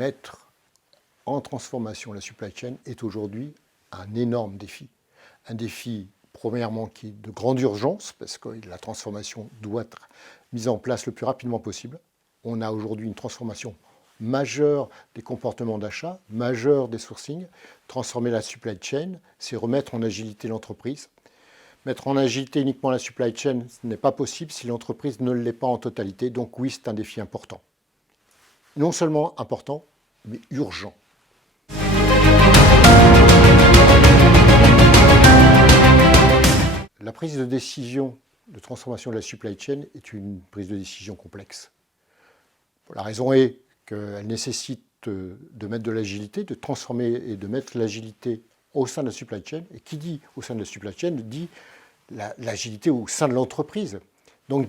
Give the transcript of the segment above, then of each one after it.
mettre en transformation la supply chain est aujourd'hui un énorme défi. Un défi, premièrement, qui est de grande urgence, parce que la transformation doit être mise en place le plus rapidement possible. On a aujourd'hui une transformation majeure des comportements d'achat, majeure des sourcings. Transformer la supply chain, c'est remettre en agilité l'entreprise. Mettre en agilité uniquement la supply chain, ce n'est pas possible si l'entreprise ne l'est pas en totalité. Donc oui, c'est un défi important. Non seulement important, mais urgent. La prise de décision de transformation de la supply chain est une prise de décision complexe. La raison est qu'elle nécessite de mettre de l'agilité, de transformer et de mettre l'agilité au sein de la supply chain. Et qui dit au sein de la supply chain dit l'agilité au sein de l'entreprise. Donc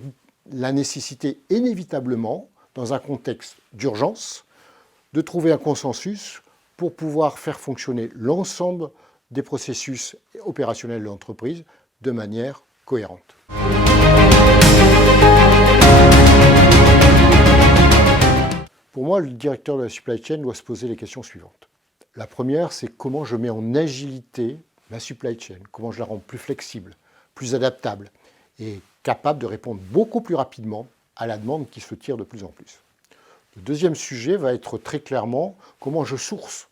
la nécessité inévitablement, dans un contexte d'urgence, de trouver un consensus pour pouvoir faire fonctionner l'ensemble des processus opérationnels de l'entreprise de manière cohérente. Pour moi, le directeur de la supply chain doit se poser les questions suivantes. La première, c'est comment je mets en agilité la supply chain, comment je la rends plus flexible, plus adaptable et capable de répondre beaucoup plus rapidement à la demande qui se tire de plus en plus. Le deuxième sujet va être très clairement comment je source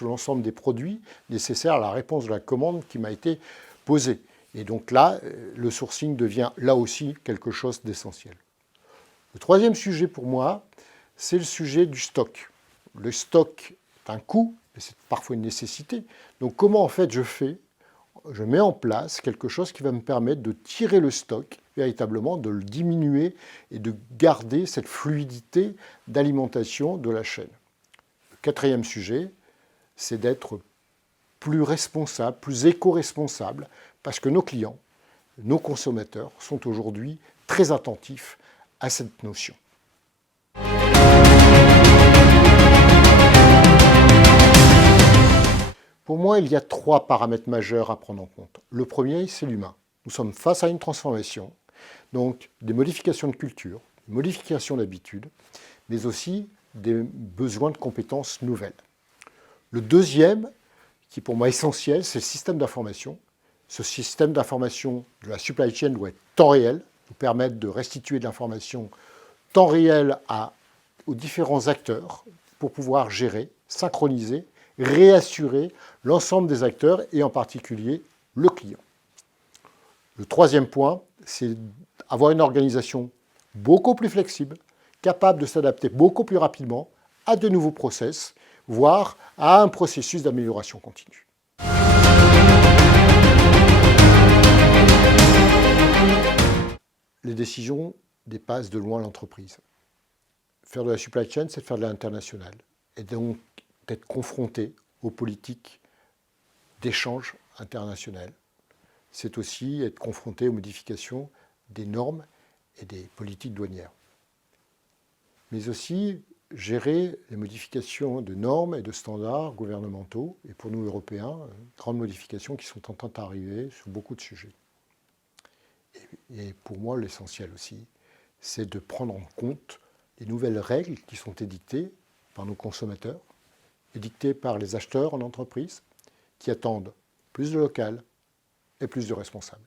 l'ensemble des produits nécessaires à la réponse de la commande qui m'a été posée. Et donc là, le sourcing devient là aussi quelque chose d'essentiel. Le troisième sujet pour moi, c'est le sujet du stock. Le stock est un coût, mais c'est parfois une nécessité. Donc comment en fait je mets en place quelque chose qui va me permettre de tirer le stock, véritablement de le diminuer et de garder cette fluidité d'alimentation de la chaîne. Le quatrième sujet, c'est d'être plus responsable, plus éco-responsable, parce que nos clients, nos consommateurs sont aujourd'hui très attentifs à cette notion. Pour moi, il y a 3 paramètres majeurs à prendre en compte. Le premier, c'est l'humain. Nous sommes face à une transformation, donc des modifications de culture, des modifications d'habitudes, mais aussi des besoins de compétences nouvelles. Le deuxième, qui est pour moi essentiel, c'est le système d'information. Ce système d'information de la supply chain doit être temps réel, nous permettre de restituer de l'information temps réel aux différents acteurs pour pouvoir gérer, synchroniser, réassurer l'ensemble des acteurs et en particulier le client. Le troisième point, c'est avoir une organisation beaucoup plus flexible, capable de s'adapter beaucoup plus rapidement à de nouveaux process, voire à un processus d'amélioration continue. Les décisions dépassent de loin l'entreprise. Faire de la supply chain, c'est faire de l'international. Et donc d'être confronté aux politiques d'échange international. C'est aussi être confronté aux modifications des normes et des politiques douanières. Mais aussi gérer les modifications de normes et de standards gouvernementaux, et pour nous Européens, grandes modifications qui sont en train d'arriver sur beaucoup de sujets. Et pour moi, l'essentiel aussi, c'est de prendre en compte les nouvelles règles qui sont édictées par nos consommateurs, édictées par les acheteurs en entreprise, qui attendent plus de local et plus de responsables.